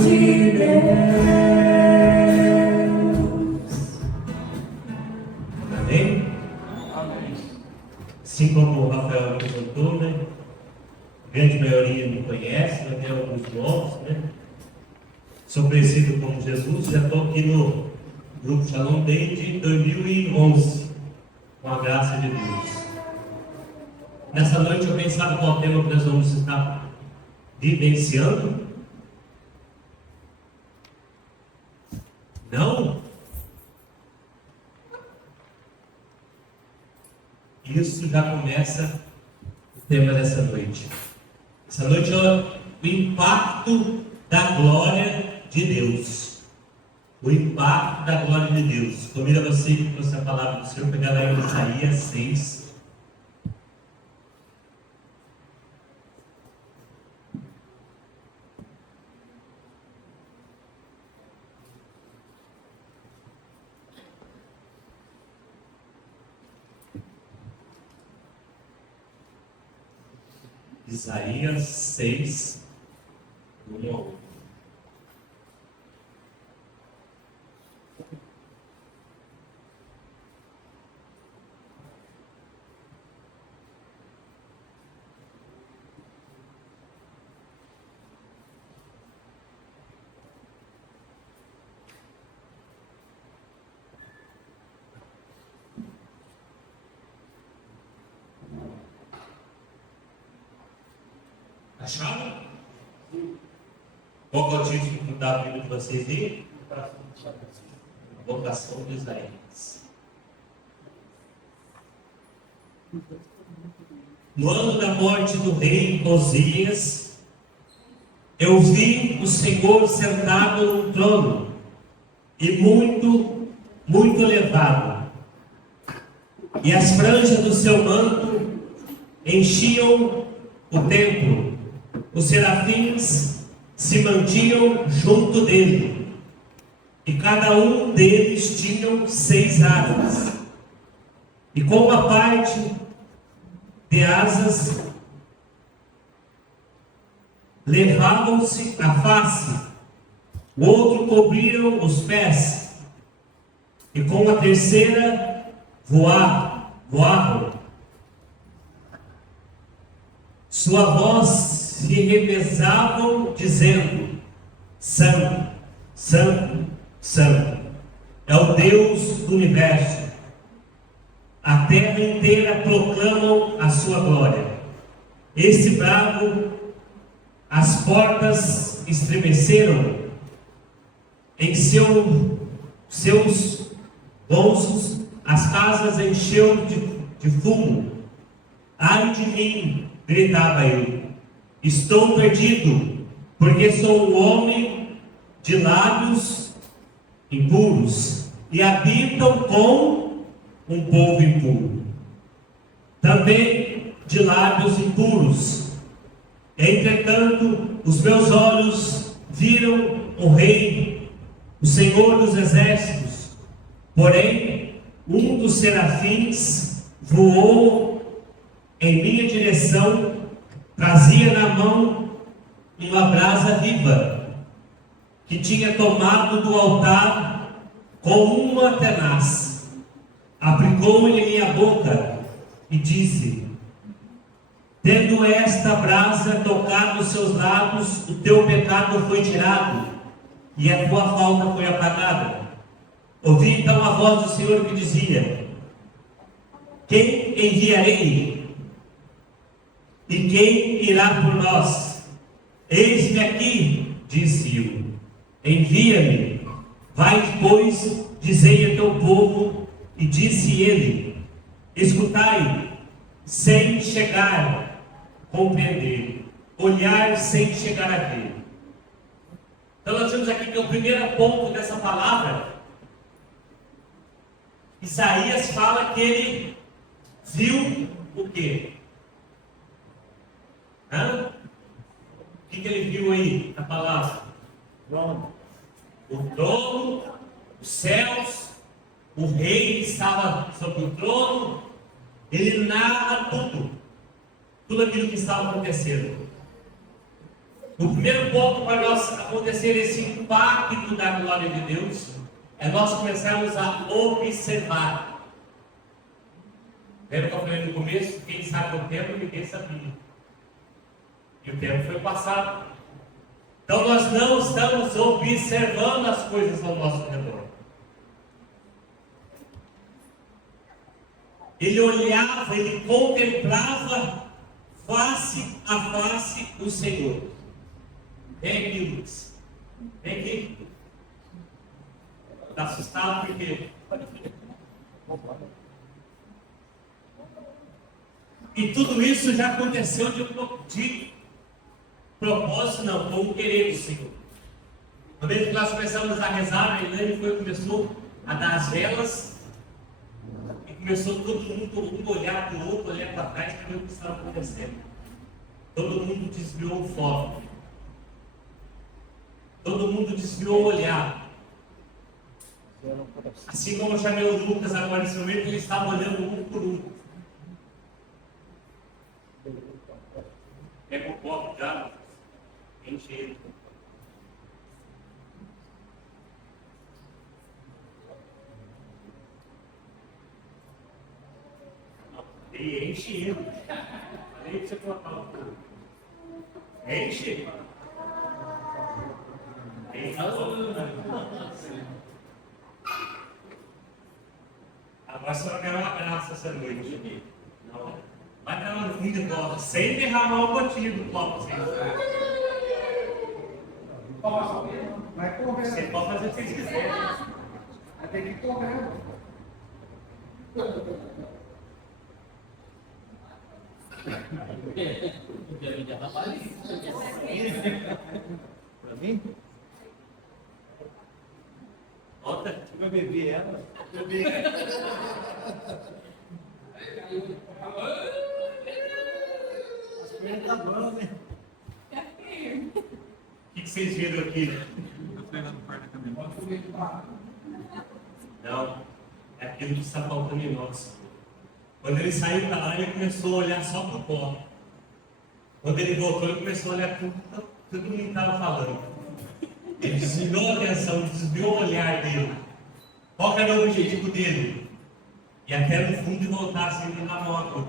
de Deus. Amém? Assim como o Rafael apresentou, né? A grande maioria me conhece, mas tem alguns novos, né? Sou conhecido como Jesus, já estou aqui no Grupo Shalom desde 2011, com a graça de Deus. Nessa noite eu pensava qual tema que nós vamos estar vivenciando. Não? Isso já começa o tema dessa noite. Essa noite é o impacto da glória de Deus. O impacto da glória de Deus. Convido a você que trouxe a palavra do Senhor, pegar lá em Isaías 6. Isaías 6, 1 ao 8. Acharam? Qual que é o título da Bíblia que vocês viram? Vocação de Isaías. No ano da morte do rei Osias, eu vi o Senhor sentado no trono, e muito, muito elevado, e as franjas do seu manto enchiam o templo. Os serafins se mantinham junto dele, e cada um deles tinha 6 asas, e com uma parte de asas levavam-se a face, o outro cobriram os pés, e com a terceira voavam. Sua voz se revezavam, dizendo: Santo, Santo, Santo, é o Deus do universo. A terra inteira proclamam a sua glória. Esse brado, as portas estremeceram, em seus gonços as casas encheu de fumo. Ai de mim, gritava eu, estou perdido, porque sou um homem de lábios impuros, e habitam com um povo impuro, também de lábios impuros. Entretanto, os meus olhos viram o Rei, o Senhor dos exércitos. Porém, um dos serafins voou em minha direção, trazia na mão uma brasa viva, que tinha tomado do altar com uma tenaz. Aplicou-lhe em minha boca e disse: tendo esta brasa tocado os seus lábios, o teu pecado foi tirado, e a tua falta foi apagada. Ouvi então a voz do Senhor que dizia: quem enviarei? E quem irá por nós? Eis-me aqui, disse eu, envia-me. Vai, pois, dizei a teu povo. E disse ele: escutai, sem chegar a compreender, olhar sem chegar a ver. Então nós temos aqui que o primeiro ponto dessa palavra, Isaías fala que ele viu o quê? O que ele viu aí na palavra? O trono, os céus, o rei que estava sobre o trono. Ele narra tudo aquilo que estava acontecendo. O primeiro ponto para nós acontecer esse impacto da glória de Deus é nós começarmos a observar. Lembra que eu falei no começo? Quem sabe o tempo, ninguém sabia. E o tempo foi passado. Então nós não estamos observando as coisas ao nosso redor. Ele olhava, ele contemplava face a face o Senhor. Vem aqui, Lucas. Vem aqui. Está assustado porque... E tudo isso já aconteceu de propósito, não, com o querer do Senhor. Uma vez que nós começamos a rezar, a Elaine começou a dar as velas, e começou todo mundo olhar para o outro, olhar para trás, para ver o que estava acontecendo. Todo mundo desviou o foco. Todo mundo desviou o olhar. Assim como eu chamei o Lucas agora nesse momento, ele estava olhando um por um. Pega o copo já, enche ele. E enche ele. Falei que você colocar o copo. Enche. Agora você vai ganhar uma graça essa noite. Não. Vai estar lá no fundo do copo, sem derramar o gotinho do copo. Vai correr. Você pode fazer o que você quiser. Vai ter que correr. Pra mim? Volta. Vai beber ela? Tá bom, né? O que vocês viram aqui? Não, é aquilo que está faltando em nós. Quando ele saiu para lá, ele começou a olhar só para o pó. Quando ele voltou, ele começou a olhar para tudo que estava falando. Ele desviou a atenção, desviou o olhar dele. Qual era o objetivo dele? E até no fundo voltar assim na moto.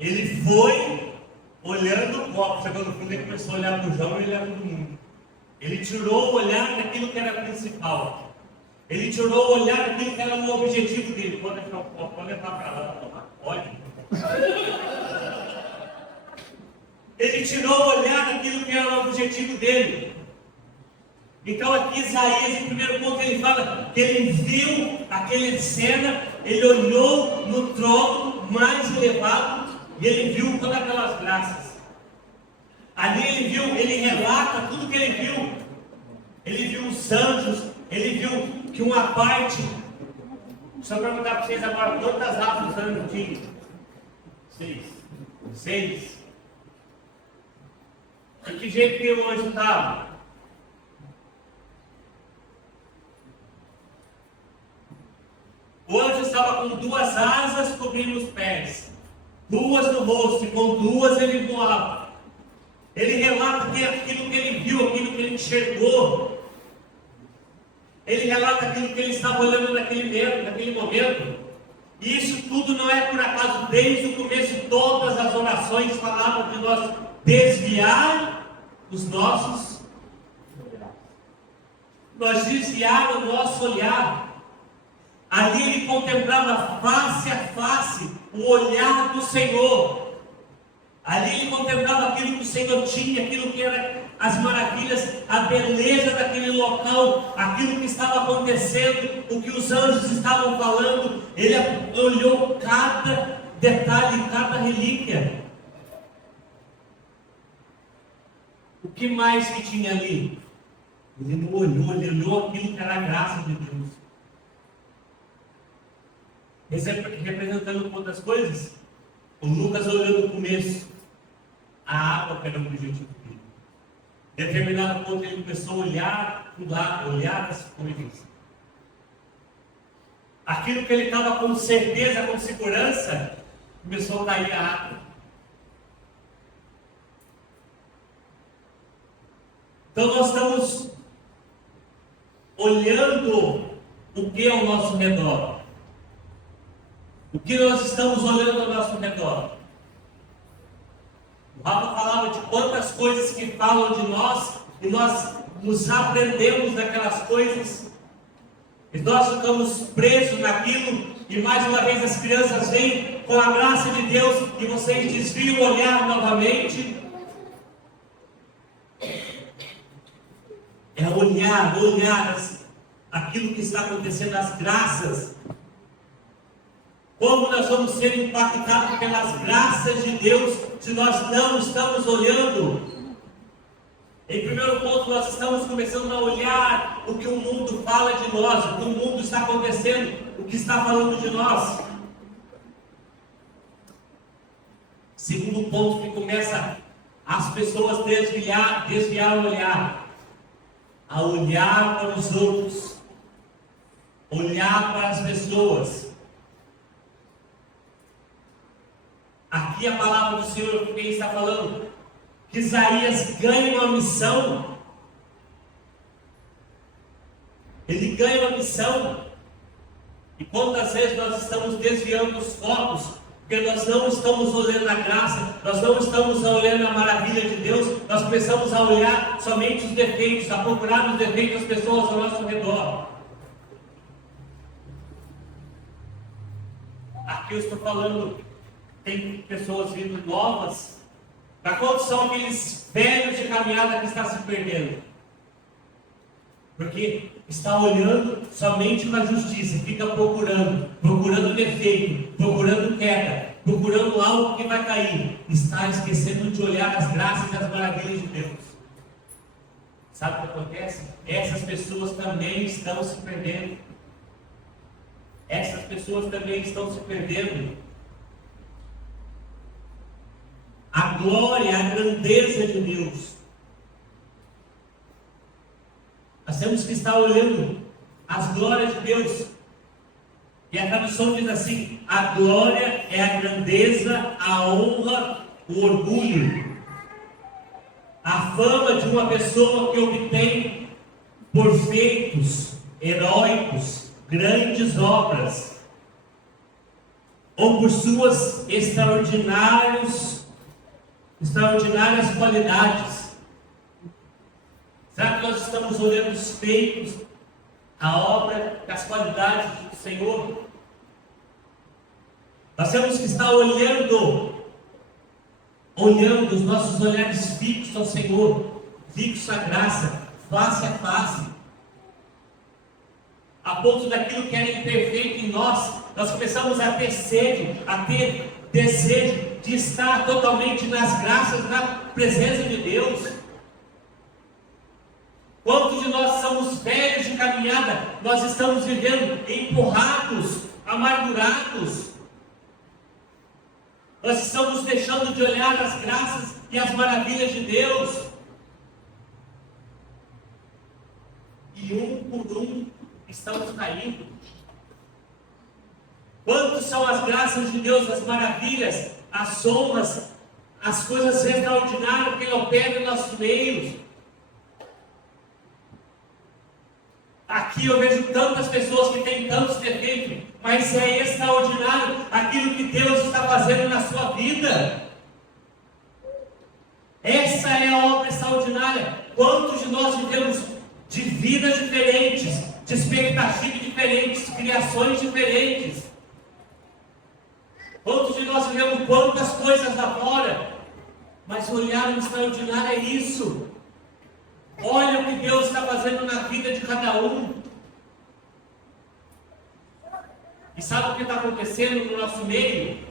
Ele foi olhando o copo, chegou no fundo, ele começou a olhar para o João e olhar para todo mundo. Ele tirou o olhar daquilo que era principal. Ele tirou o olhar daquilo que era o objetivo dele. Pode deixar o copo, pode levar para lá para tomar. Pode. Ele tirou o olhar daquilo que era o objetivo dele. Então aqui Isaías, em primeiro ponto, ele fala que ele viu aquela cena, ele olhou no trono mais elevado e ele viu todas aquelas graças. Ali ele viu, ele relata tudo que ele viu. Ele viu os anjos, ele viu que uma parte. Deixa eu perguntar para vocês agora, quantas asas os anjos tinham? 6. De que jeito que o anjo estava? O anjo estava com 2 asas cobrindo os pés, 2 no rosto, e com 2 ele voava. Ele relata que aquilo que ele viu, aquilo que ele enxergou. Ele relata aquilo que ele estava olhando naquele momento. E isso tudo não é por acaso. Desde o começo, todas as orações falavam de nós desviar os nossos. Nós desviar o nosso olhar. Ali ele contemplava face a face o olhar do Senhor. Ali ele contemplava aquilo que o Senhor tinha, aquilo que era as maravilhas, a beleza daquele local, aquilo que estava acontecendo, o que os anjos estavam falando. Ele olhou cada detalhe, cada relíquia. O que mais que tinha ali? Ele não olhou, ele olhou aquilo que era a graça de Deus. Representando outras coisas, o Lucas olhou no começo a água que era o objetivo dele. Em determinado ponto ele começou a olhar para o lado, olhar as coisas. Aquilo que ele estava com certeza, com segurança, começou a cair a água. Então nós estamos olhando o que é ao nosso redor. O que nós estamos olhando ao nosso redor? O Rafa falava de quantas coisas que falam de nós e nós nos aprendemos daquelas coisas e nós ficamos presos naquilo e mais uma vez as crianças vêm com a graça de Deus e vocês desviam o olhar novamente. É olhar aquilo que está acontecendo, as graças. Como nós vamos ser impactados pelas graças de Deus se nós não estamos olhando? Em primeiro ponto, nós estamos começando a olhar o que o mundo fala de nós, o que o mundo está acontecendo, o que está falando de nós. Segundo ponto, que começa as pessoas desviar o olhar, a olhar para os outros, olhar para as pessoas. Aqui a palavra do Senhor, quem está falando, que Isaías ganha uma missão. Ele ganha uma missão. E quantas vezes nós estamos desviando os focos, porque nós não estamos olhando a graça, nós não estamos olhando a maravilha de Deus, nós começamos a olhar somente os defeitos, a procurar os defeitos das pessoas ao nosso redor. Aqui eu estou falando, tem pessoas vindo novas. Para quantos são aqueles velhos de caminhada que estão se perdendo? Porque está olhando somente para a justiça, fica procurando defeito, procurando queda, procurando algo que vai cair. Está esquecendo de olhar as graças e as maravilhas de Deus. Sabe o que acontece? Essas pessoas também estão se perdendo. Essas pessoas também estão se perdendo. A glória, a grandeza de Deus. Nós temos que estar olhando as glórias de Deus. E a tradução diz assim: a glória é a grandeza, a honra, o orgulho. A fama de uma pessoa que obtém por feitos heróicos, grandes obras, ou por suas extraordinárias qualidades. Será que nós estamos olhando os feitos, a obra, as qualidades do Senhor? Nós temos que estar olhando os nossos olhares fixos ao Senhor, fixos à graça, face a face, a ponto daquilo que era imperfeito em nós começamos a ter sede, a ter desejo de estar totalmente nas graças, na presença de Deus. Quantos de nós somos velhos de caminhada, nós estamos vivendo empurrados, amargurados. Nós estamos deixando de olhar as graças e as maravilhas de Deus. E um por um estamos caindo. Quantas são as graças de Deus, as maravilhas, as honras, as coisas extraordinárias que Ele opera em nossos meios. Aqui eu vejo tantas pessoas que têm tantos defeitos, mas é extraordinário aquilo que Deus está fazendo na sua vida. Essa é a obra extraordinária. Quantos de nós vivemos de vidas diferentes, de expectativas diferentes, criações diferentes? Quantos de nós vivemos quantas coisas lá fora, mas o olhar extraordinário é isso. Olha o que Deus está fazendo na vida de cada um. E sabe o que está acontecendo no nosso meio?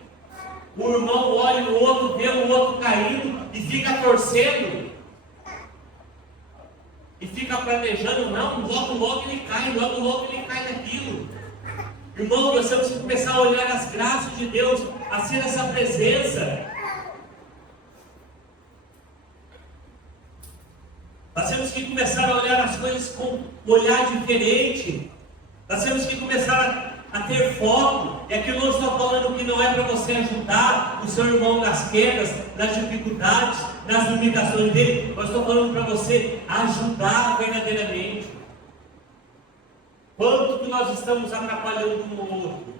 O irmão olha o outro, vê o outro caindo e fica torcendo. E fica planejando, não, logo ele cai naquilo. Irmão, nós temos que começar a olhar as graças de Deus, a ser essa presença. Nós temos que começar a olhar as coisas com um olhar diferente. Nós temos que começar a ter foco. E aqui nós estamos falando que não é para você ajudar o seu irmão nas quedas, nas dificuldades, nas limitações dele. Nós estamos falando para você ajudar verdadeiramente. Quanto que nós estamos atrapalhando um ao outro?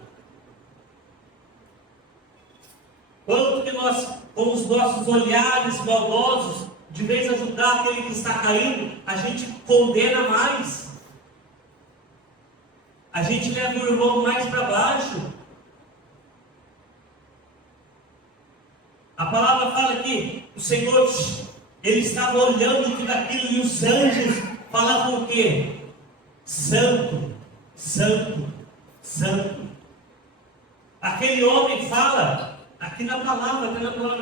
Quanto que nós, com os nossos olhares maldosos, de vez de ajudar aquele que está caindo, a gente condena mais. A gente leva o irmão mais para baixo. A palavra fala que o Senhor, Ele estava olhando tudo aquilo e os anjos falavam o quê? Santo, Santo, Santo. Aquele homem fala, aqui na palavra,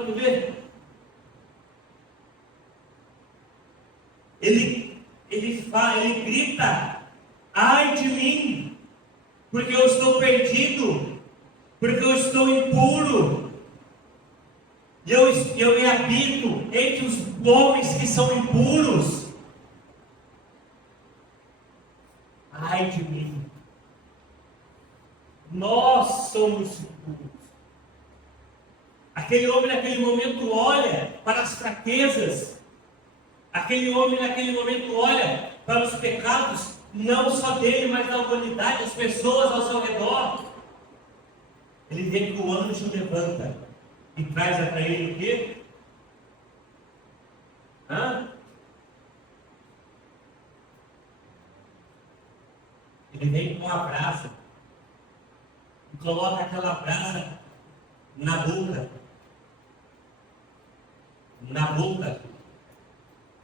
que vê. Ele fala, ele grita, ai de mim, porque eu estou perdido, porque eu estou impuro, e eu me habito entre os homens que são impuros. Ai de mim, nós somos impuros. Aquele homem naquele momento olha para as fraquezas, aquele homem naquele momento olha para os pecados, não só dele, mas da humanidade, as pessoas ao seu redor. Ele vê que o anjo levanta e traz até ele o quê? Ele vem com a brasa e coloca aquela brasa na boca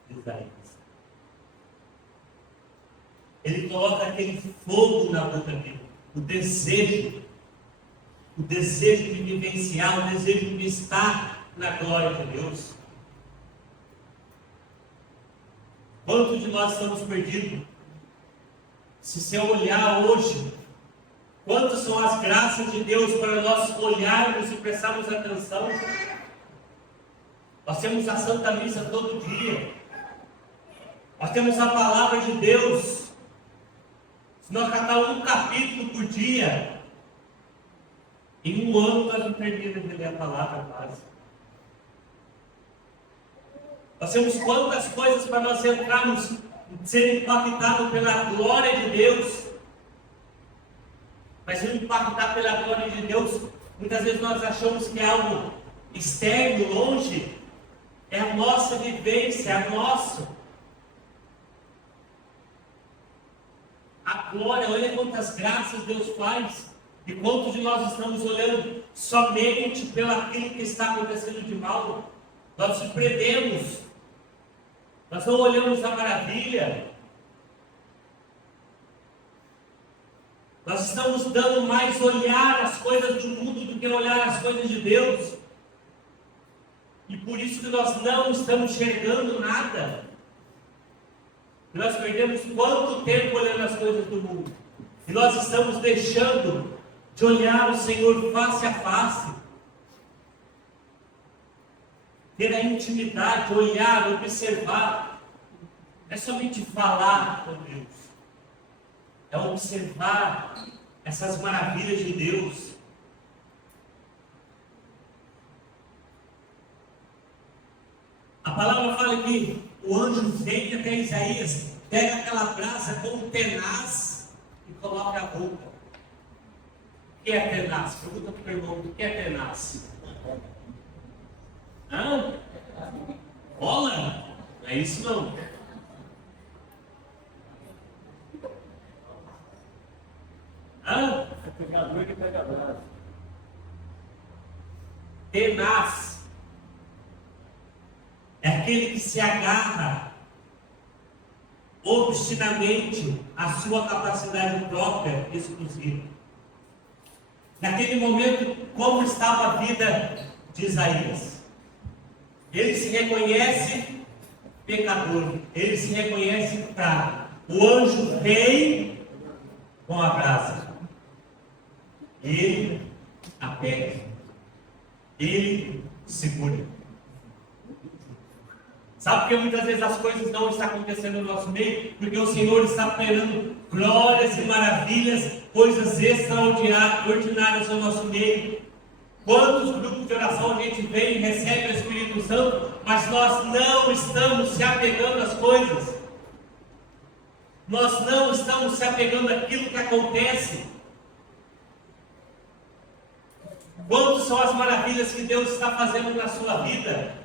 de Isaías. Ele coloca aquele fogo na boca dele, o desejo de vivenciar, o desejo de estar na glória de Deus. Quantos de nós estamos perdidos? Se você olhar hoje, quantas são as graças de Deus para nós olharmos e prestarmos atenção? Nós temos a Santa Missa todo dia. Nós temos a Palavra de Deus. Se nós catarmos um capítulo por dia, em um ano nós não terminamos de ler a Palavra quase. Nós temos quantas coisas para nós entrarmos, ser impactados pela glória de Deus. Mas se impactar pela glória de Deus, muitas vezes nós achamos que é algo externo, longe. É a nossa vivência, é a nossa. A glória, olha quantas graças Deus faz. E quantos de nós estamos olhando somente pelo aquilo que está acontecendo de mal. Nós nos prendemos. Nós não olhamos a maravilha. Nós estamos dando mais olhar as coisas do mundo do que olhar as coisas de Deus. E por isso que nós não estamos enxergando nada. Nós perdemos quanto tempo olhando as coisas do mundo. E nós estamos deixando de olhar o Senhor face a face. Ter a intimidade, olhar, observar. Não é somente falar com Deus. É observar essas maravilhas de Deus. A palavra fala que o anjo vem até Isaías, pega aquela brasa com um tenaz e coloca a boca. O que é tenaz? Pergunta para o meu irmão, o que é tenaz? Bola? Não é isso não. É pegador que pega brasa. Tenaz é aquele que se agarra obstinamente à sua capacidade própria exclusiva. Naquele momento, como estava a vida de Isaías? Ele se reconhece pecador, ele se reconhece fraco. O anjo vem com a brasa, ele a pega, ele segura. Sabe por que muitas vezes as coisas não estão acontecendo no nosso meio? Porque o Senhor está operando glórias e maravilhas, coisas extraordinárias no nosso meio. Quantos grupos de oração a gente vem e recebe o Espírito Santo, mas nós não estamos se apegando às coisas. Nós não estamos se apegando àquilo que acontece. Quantas são as maravilhas que Deus está fazendo na sua vida?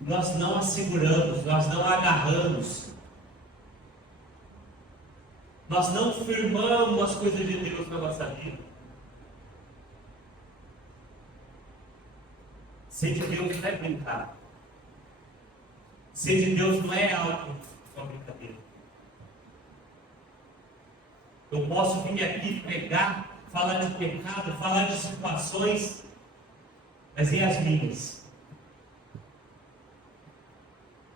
Nós não as seguramos, nós não agarramos. Nós não firmamos as coisas de Deus na nossa vida. Ser de Deus não é brincar. Ser de Deus não é algo só brincadeira. Eu posso vir aqui pregar, falar de pecado, falar de situações, mas e as minhas?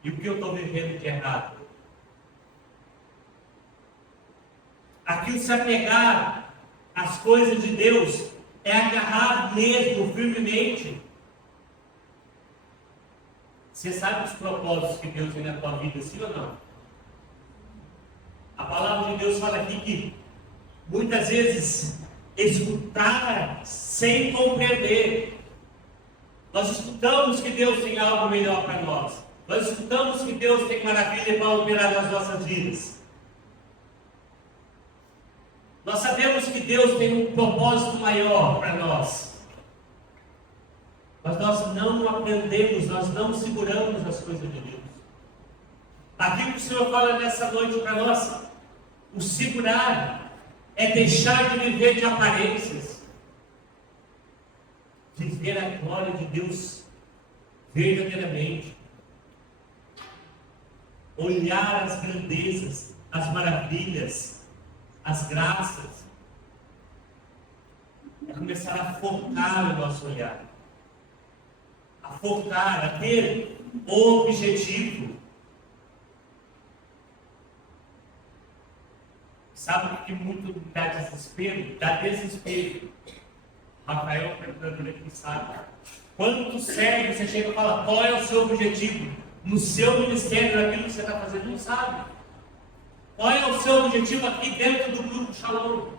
E o que eu estou vivendo de errado? Aquilo se apegar às coisas de Deus é agarrar mesmo, firmemente. Você sabe os propósitos que Deus tem na tua vida, sim ou não? A palavra de Deus fala aqui que muitas vezes escutar sem compreender. Nós escutamos que Deus tem algo melhor para nós. Nós escutamos que Deus tem maravilha para operar nas nossas vidas. Nós sabemos que Deus tem um propósito maior para nós. Mas nós não aprendemos, nós não seguramos as coisas de Deus. Aquilo que o Senhor fala nessa noite para nós, o segurar é deixar de viver de aparências. Viver a glória de Deus verdadeiramente. Olhar as grandezas, as maravilhas, as graças. É começar a focar o nosso olhar. A focar, a ter o objetivo. Sabe o que muito dá desespero? Dá desespero. Rafael, perguntando aqui, sabe? Quanto serve você chega e fala, qual é o seu objetivo? No seu ministério, naquilo que você está fazendo, não sabe. Qual é o seu objetivo aqui dentro do grupo Shalom?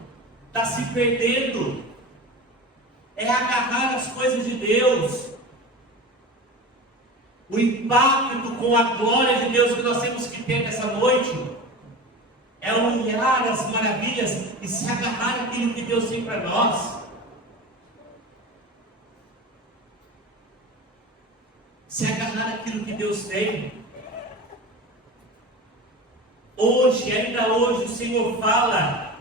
Está se perdendo. É agarrar as coisas de Deus. O impacto com a glória de Deus que nós temos que ter nessa noite é olhar as maravilhas e se agarrar aquilo que Deus tem para nós. Se agarrar aquilo que Deus tem. Hoje, ainda hoje, o Senhor fala.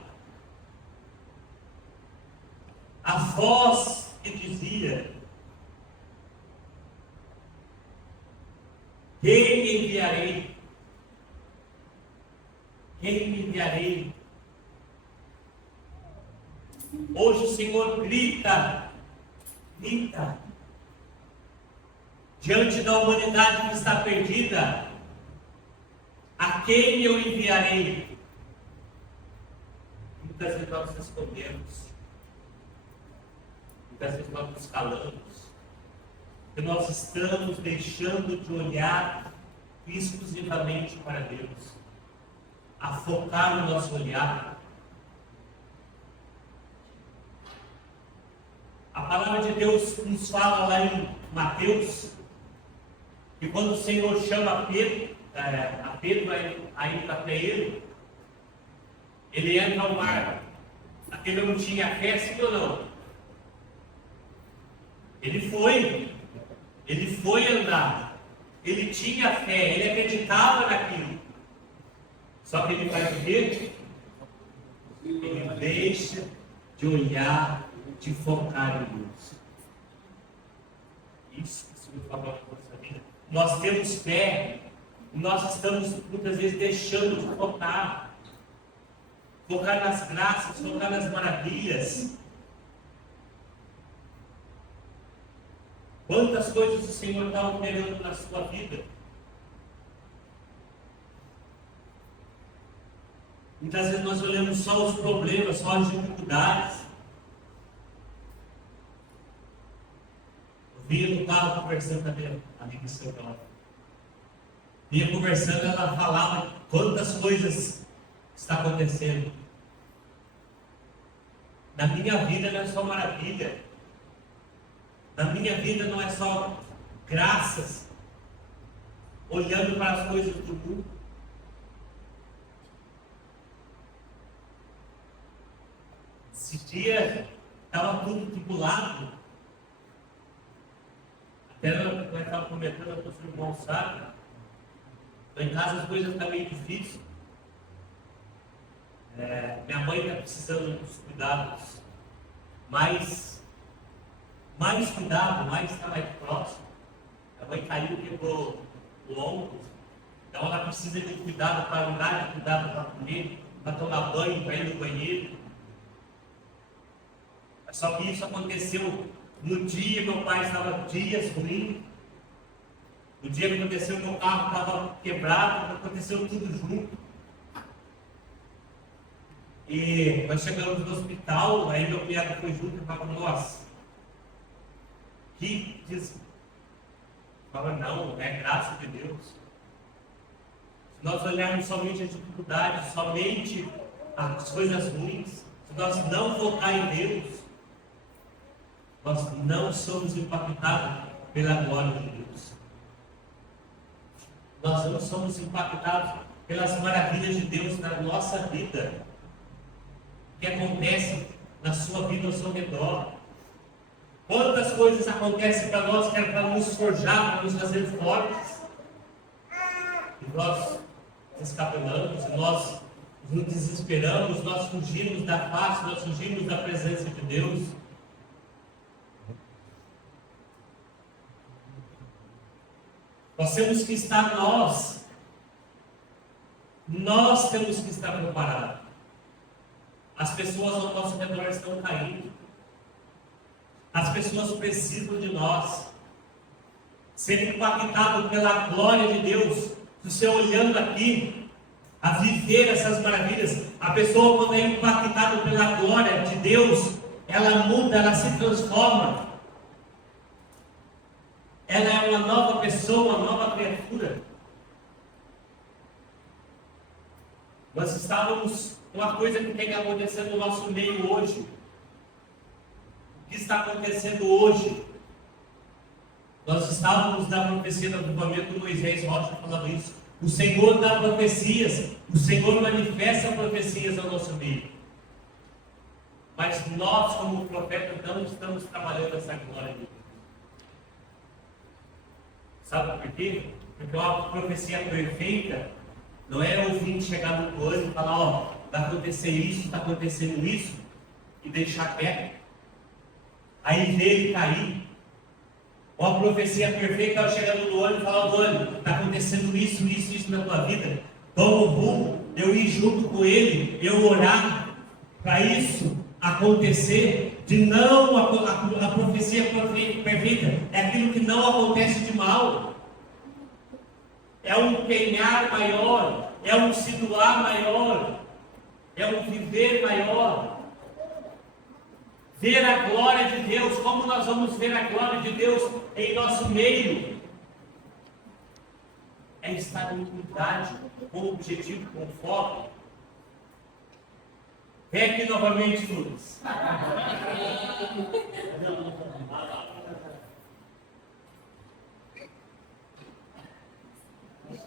A voz que dizia: quem me enviarei? Quem me enviarei? Hoje o Senhor grita, diante da humanidade que está perdida: a quem eu enviarei? Muitas vezes nós nos escondemos, muitas vezes nós nos calamos, porque nós estamos deixando de olhar exclusivamente para Deus, a focar o nosso olhar. A palavra de Deus nos fala lá em Mateus, que quando o Senhor chama Pedro a ir até ele entra ao mar. Aquele não tinha fé, sim ou não? Ele foi andar, ele tinha fé, ele acreditava naquilo. Só que ele faz o quê? Ele deixa de olhar, de focar em Deus. Isso que o Senhor fala na nossa vida. Nós temos fé, nós estamos muitas vezes deixando de focar nas graças, focar nas maravilhas. Quantas coisas o Senhor está operando na sua vida? Muitas vezes nós olhamos só os problemas, só as dificuldades. Eu vinha no carro conversando com a minha amiga Sandra. Vinha conversando, ela falava quantas coisas está acontecendo. Na minha vida não é só maravilha. Na minha vida não é só graças. Olhando para as coisas do mundo. Esse dia estava tudo tribulado. Até eu estava comentando, eu estou irmão sabe. Estou em casa, as coisas estão meio difíceis. Minha mãe está precisando dos cuidados. Mais cuidado, mais está mais próximo. Minha mãe caiu, quebrou o ombro. Então ela precisa de cuidado para andar, de cuidado para comer, para tomar banho, para ir no banheiro. Só que isso aconteceu no dia que meu pai estava dias ruim. No dia que aconteceu, meu carro estava quebrado, aconteceu tudo junto. E nós chegamos no hospital, aí meu cunhado foi junto e falou, nossa, que diz. Fala, não, é graça de Deus. Se nós olharmos somente as dificuldades, somente as coisas ruins, se nós não focar em Deus, nós não somos impactados pela glória de Deus. Nós não somos impactados pelas maravilhas de Deus na nossa vida. O que acontece na sua vida ao seu redor. Quantas coisas acontecem para nós que é para nos forjar, para nos fazer fortes. E nós escapulamos, e nós nos desesperamos, nós fugimos da face, nós fugimos da presença de Deus. Nós temos que estar nós temos que estar preparados. As pessoas ao nosso redor estão caindo. As pessoas precisam de nós. Ser impactado pela glória de Deus. Se você olhando aqui, a viver essas maravilhas, a pessoa quando é impactada pela glória de Deus, ela muda, ela se transforma. Ela é uma nova pessoa, uma nova criatura. Nós estávamos, uma coisa que tem acontecendo no nosso meio hoje. O que está acontecendo hoje? Nós estávamos na profecia do avivamento do Moisés Rocha falando isso. O Senhor dá profecias, o Senhor manifesta profecias ao nosso meio. Mas nós, como profetas, não estamos trabalhando essa glória de Deus. Sabe por quê? Porque uma profecia perfeita não é o ouvinte chegar no plano e falar, ó, vai acontecer isso, está acontecendo isso, e deixar quieto. Aí ver ele cair. Uma profecia perfeita é chegar no ano e falar, ó, Duane, está acontecendo isso na tua vida. Toma o rumo, eu ir junto com ele, eu orar para isso acontecer. De não, a profecia perfeita é aquilo que não acontece de mal. É um penhar maior, é um se doar maior, é um viver maior. Ver a glória de Deus, como nós vamos ver a glória de Deus em nosso meio? É estar em unidade, com objetivo, com foco. Vem aqui novamente, Luiz.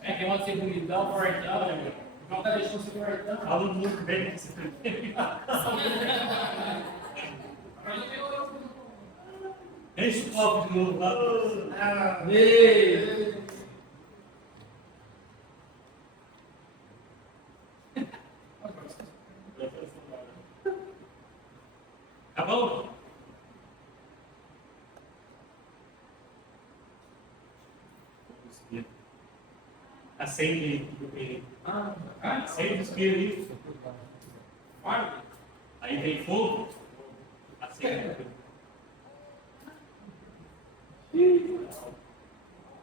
É que pode ser bonitão, fortão, né, meu? Não tá deixando ser fortão. Fala muito bem que você tem. Enche o copo de novo lá. Ei! Tá bom? Acende acende o espírito. Aí tem fogo. Acende.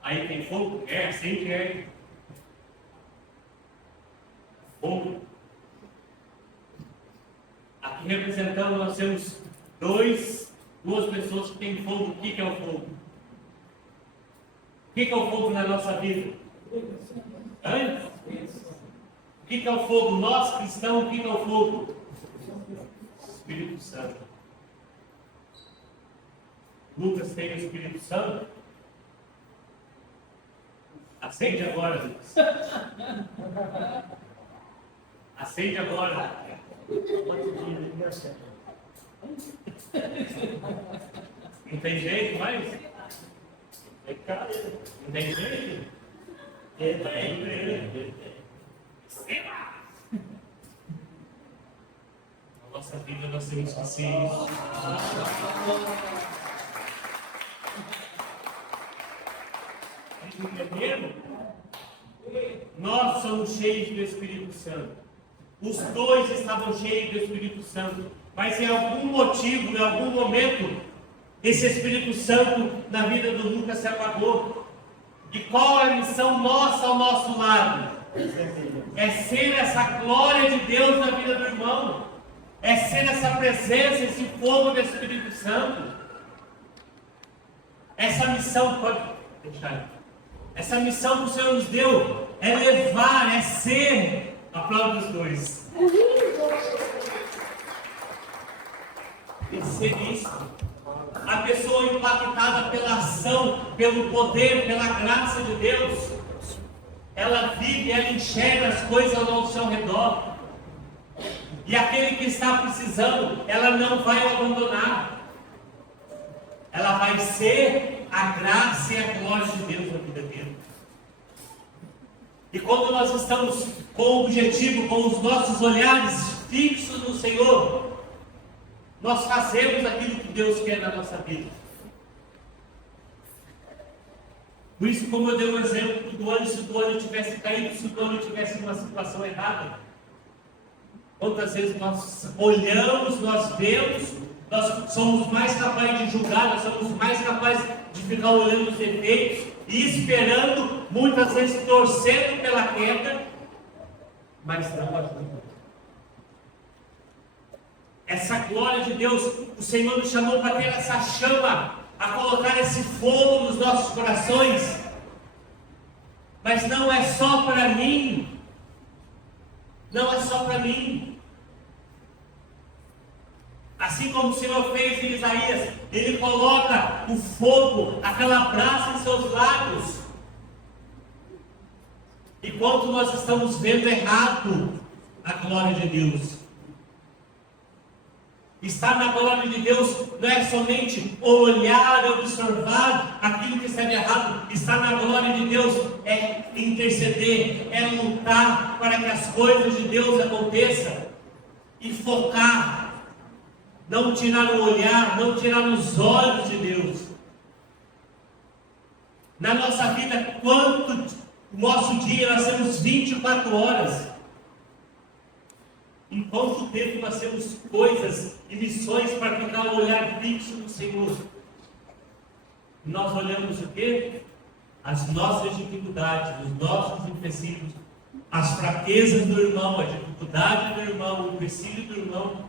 Aí tem fogo. Acende. Fogo. Aqui representando, nós temos duas pessoas que têm fogo. O que é o fogo? O que é o fogo na nossa vida? Hã? O que é o fogo? Nós cristãos, o que é o fogo? Espírito Santo. Lucas tem o Espírito Santo? Acende agora, Lucas. Acende agora. Não tem jeito mais? Não tem jeito? Na nossa vida nós temos que ser isso. Entenderam? Nós somos cheios do Espírito Santo. Os dois estavam cheios do Espírito Santo. Mas em algum motivo, em algum momento, esse Espírito Santo na vida do Lucas se apagou. E qual é a missão nossa ao nosso lado? É ser essa glória de Deus na vida do irmão. É ser essa presença, esse fogo do Espírito Santo. Essa missão, pode deixar. Essa missão que o Senhor nos deu é levar, é ser a prova dos dois. É ser isso. A pessoa impactada pela ação, pelo poder, pela graça de Deus, ela vive, ela enxerga as coisas ao seu redor. E aquele que está precisando, ela não vai abandonar. Ela vai ser a graça e a glória de Deus na vida dele. E quando nós estamos com o objetivo, com os nossos olhares fixos no Senhor, nós fazemos aquilo que Deus quer na nossa vida. Por isso, como eu dei um exemplo do ano, se o ano tivesse caído, se o ano tivesse numa situação errada, quantas vezes nós olhamos, nós vemos, nós somos mais capazes de julgar, nós somos mais capazes de ficar olhando os defeitos e esperando, muitas vezes torcendo pela queda, mas não ajuda. Essa glória de Deus, o Senhor nos chamou para ter essa chama, a colocar esse fogo nos nossos corações. Mas não é só para mim. Não é só para mim. Assim como o Senhor fez em Isaías, Ele coloca o fogo, aquela brasa em seus lábios. Enquanto nós estamos vendo errado a glória de Deus. Estar na glória de Deus não é somente olhar e observar aquilo que está errado. Estar na glória de Deus é interceder, é lutar para que as coisas de Deus aconteçam e focar, não tirar o olhar, não tirar os olhos de Deus. Na nossa vida, nosso dia nós temos 24 horas. Em quanto tempo nós temos coisas e missões para ficar o olhar fixo no Senhor? Nós olhamos o quê? As nossas dificuldades, os nossos empecilhos, as fraquezas do irmão, a dificuldade do irmão, o empecilho do irmão.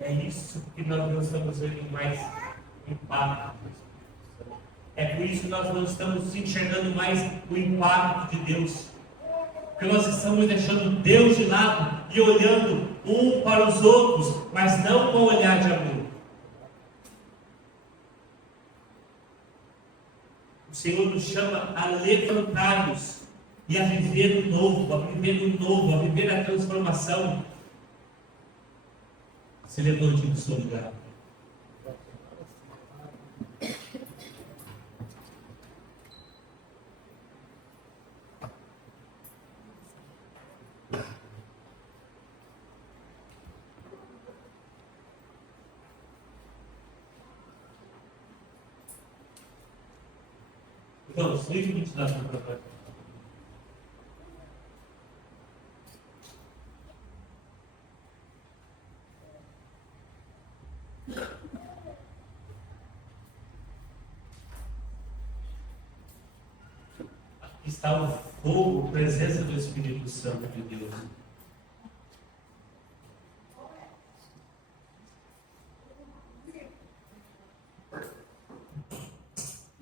É isso que nós não estamos vendo mais impacto. É por isso que nós não estamos enxergando mais o impacto de Deus. Porque nós estamos deixando Deus de lado e olhando um para os outros, mas não com olhar de amor. O Senhor nos chama a levantar-nos e a viver o novo, a viver a transformação. Se levante do seu lugar. Vamos, livre de dar para cá. Aqui está o fogo, a presença do Espírito Santo de Deus.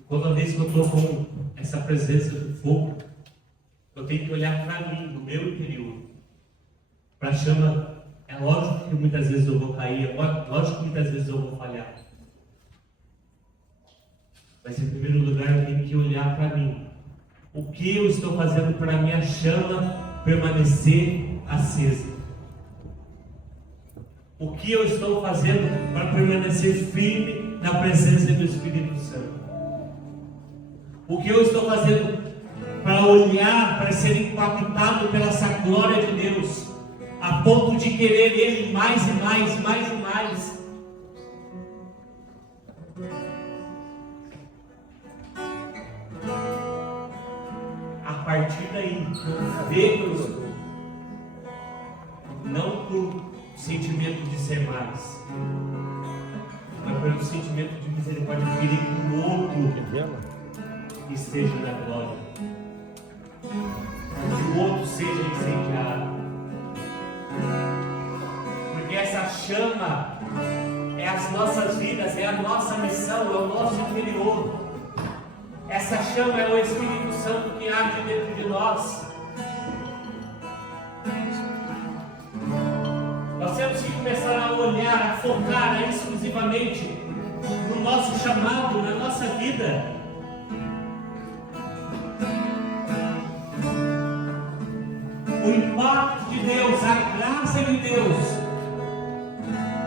Toda vez que eu estou com essa presença do fogo, tenho que olhar para mim, no meu interior, para a chama. É lógico que muitas vezes eu vou cair, é lógico que muitas vezes eu vou falhar. Mas em primeiro lugar eu tenho que olhar para mim. O que eu estou fazendo para a minha chama permanecer acesa? O que eu estou fazendo para permanecer firme na presença do Espírito Santo? O que eu estou fazendo para olhar, para ser impactado pela essa glória de Deus, a ponto de querer Ele mais e mais, mais e mais? A partir daí, ver que eu estou, não por sentimento de ser mais, mas pelo sentimento de misericórdia, de querer que o outro esteja na glória, que o outro seja incendiado, porque essa chama é as nossas vidas, é a nossa missão, é o nosso interior. Essa chama é o Espírito Santo que arde dentro de nós. Nós temos que começar a olhar, a focar exclusivamente no nosso chamado, na nossa vida. O impacto de Deus, a graça de Deus,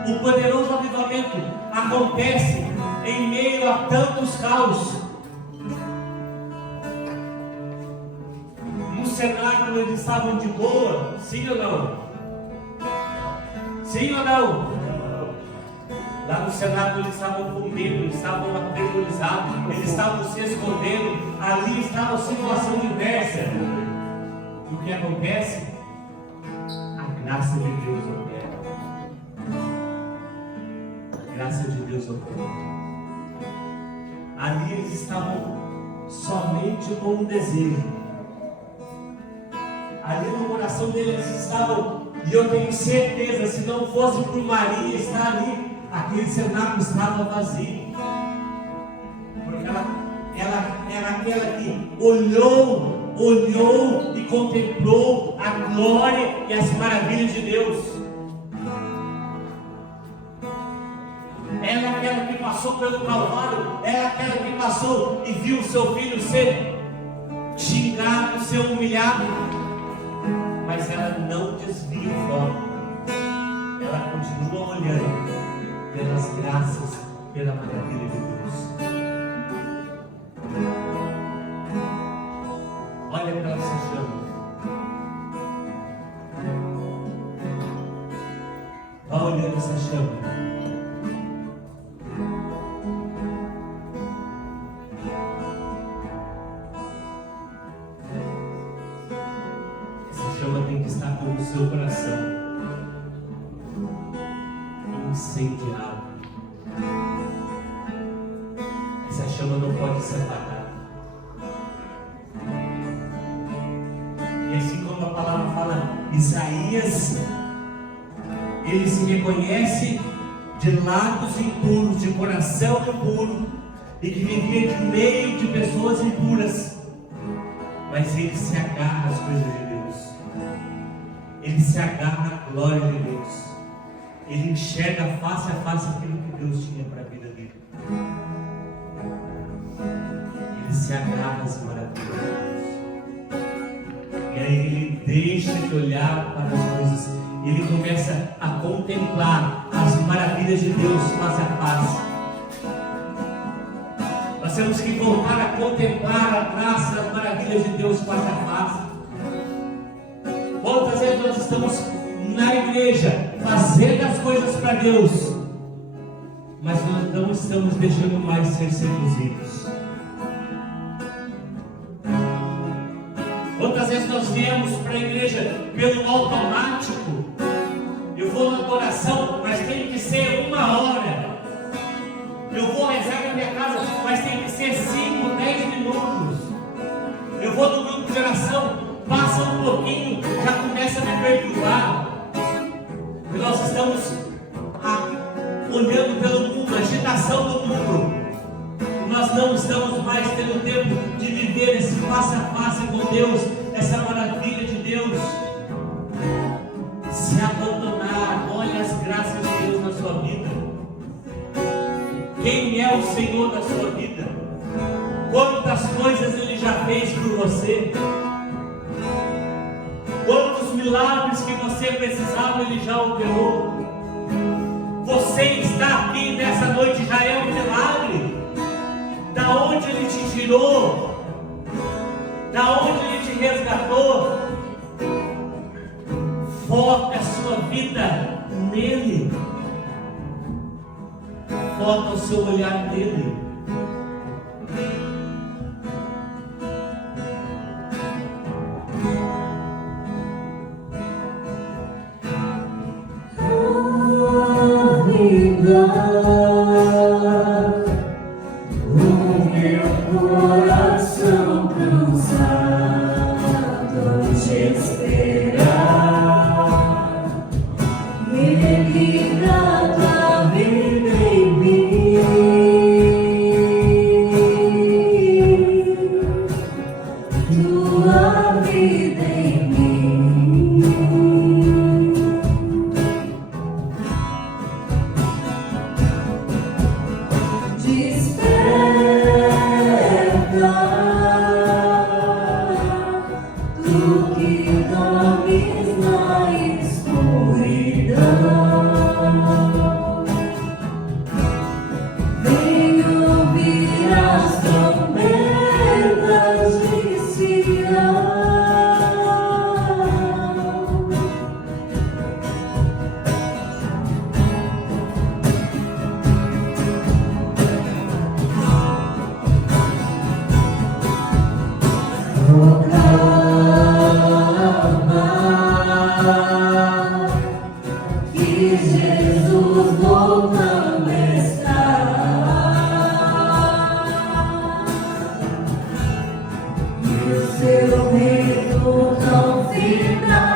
o poderoso avivamento acontece em meio a tantos caos. No cenáculo eles estavam de boa, sim ou não? Sim ou não? Lá no cenáculo eles estavam com medo, eles estavam aterrorizados, eles estavam se escondendo, ali estava a situação diversa. E o que acontece? A graça de Deus opera. A graça de Deus opera. Ali eles estavam somente com um desejo. Ali no coração deles estavam, e eu tenho certeza, se não fosse por Maria estar ali, aquele cenáculo estava vazio. Porque ela era aquela que olhou e contemplou a glória e as maravilhas de Deus. Ela é aquela que passou pelo Calvário, ela é aquela que passou e viu o seu filho ser xingado, ser humilhado. Mas ela não desvia o foco, ela continua olhando pelas graças, pela maravilha de Deus. Olha para essa chama, vá olhando essa chama. Tem que estar com o seu coração incendiado. Essa chama não pode se apagar. E assim como a palavra fala, Isaías, ele se reconhece de lábios impuros, de coração impuro, e que vivia de meio de pessoas impuras, mas ele se agarra às coisas de Deus. Ele se agarra à glória de Deus. Ele enxerga face a face aquilo que Deus tinha para a vida dele. Ele se agarra às maravilhas de Deus. E aí ele deixa de olhar para as coisas. Ele começa a contemplar as maravilhas de Deus face a face. Nós temos que voltar a contemplar a graça, as maravilhas de Deus face a face. Quantas vezes nós estamos na igreja fazendo as coisas para Deus, mas nós não estamos deixando mais ser seduzidos. Quantas vezes nós viemos para a igreja pelo automático? Eu vou na adoração, mas tem que ser 1 hora. Eu vou rezar na minha casa, mas tem que ser 5, 10 minutos. Eu vou no grupo de oração, passa um pouquinho, já começa a me perturbar. E nós estamos olhando pelo mundo, a agitação do mundo. Nós não estamos mais tendo tempo de viver esse face a face com Deus, essa maravilha. se abandonar. Olha as graças de Deus na sua vida. Quem é o Senhor da sua vida? Quantas coisas Ele já fez por você? Quantos milagres que você precisava Ele já operou? Você está aqui nessa noite já é um milagre. Da onde Ele te tirou? Da onde Ele te resgatou? Foca a sua vida nele. Foca o seu olhar nele. O meu coração cansado de esperar, Ele trata a vida em mim, tua vida em mim. Tu que dormes na escuridão, vem ouvir as trombetas de Sião. Que Jesus voltando está, e o seu reino tão final.